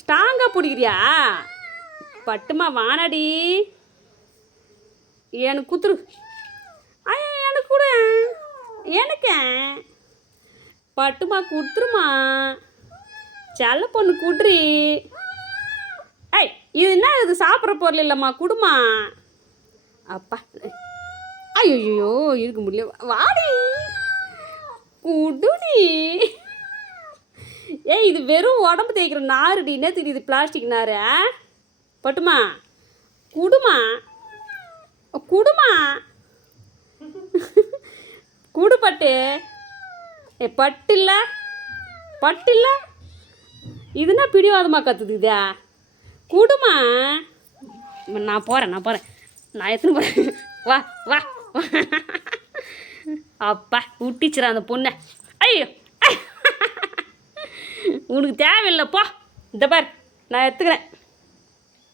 ஸ்ட்ராங்காக பிடிக்கிறியா? பட்டுமா வானாடி, எனக்கு குத்துரு. ஐயா எனக்கு கூட, எனக்கு பட்டுமா கொடுத்துருமா, செல்ல பொண்ணு குட்ரி. ஏய் இது என்ன, இது சாப்பிட்ற பொருள் இல்லைம்மா, குடுமா. அப்பா ஐயோ இருக்க முடியல, வாடி குடுடி. ஏய் இது வெறும் உடம்பு தேய்க்கிற நாருடி, என்ன தெரியுது, பிளாஸ்டிக் நார். பட்டுமா குடுமா, குடுமா, குடு பட்டு. ஏ பட்டு இல்லை, பட்டு இல்லை, இதுனா பிடிவாதமாக கற்றுதுதா, குடுமா. நான் போகிறேன், நான் எத்தனை போகிறேன், வா வா. அப்பா விட்டிச்சிடா அந்த பொண்ணை. ஐயோ உனக்கு தேவையில்லைப்பா, இந்த பார் நான் எடுத்துக்கிறேன்.